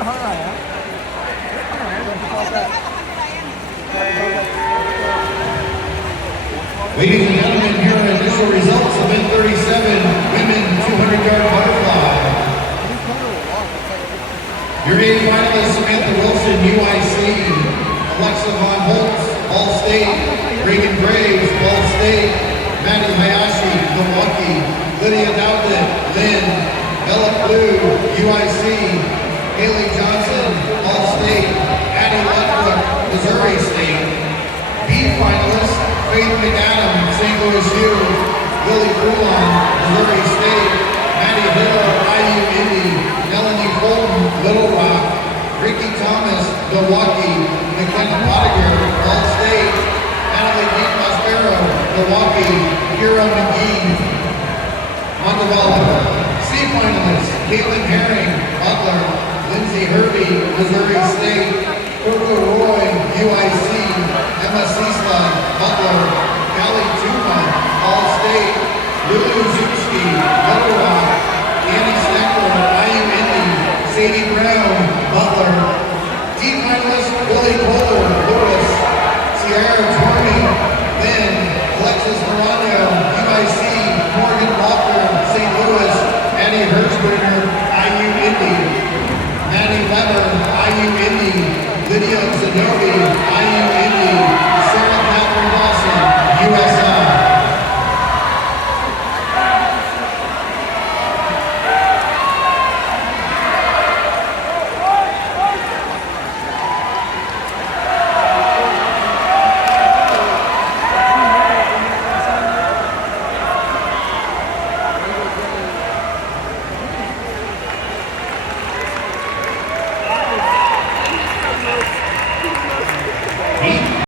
Ladies and gentlemen, here are initial results of N37 Women 200-yard butterfly. Your A finalists: Samantha Wilson, UIC; Alexa Von Holtz, Ball State; Reagan Graves, Ball State; Maddie Hayashi, Milwaukee; Lydia Dowdett, Lynn; Bella Blue, UIC; Haley Johnson, Ball State; Addie Ludbrook, Missouri State. B finalists: Faith McAdam, St. Louis U; Lily Coulon, Missouri State; Maddie Hill, IU Indy; Melanie Fulton, Little Rock; Ricky Thomas, Milwaukee; McKenna Pottinger, Ball State; Natalie Dean Maspero, Milwaukee; Kira McGee, Montevallo. C finalists: Caitlin Herring, Butler; Lindsay Hervey, Missouri State; Coco Roy, UIC; Emma Ciesla, Butler; Callie Tuma, Ball State; Lulu Zupski, Little Rock; Annie Sneckler, IU Indy; Sadie Brown, Butler. D finalists: Billy Kohler, Lewis; Sierra Torney, Lynn; Alexis Morano, UIC; Morgan Walker, St. Louis; Annie Herzberger,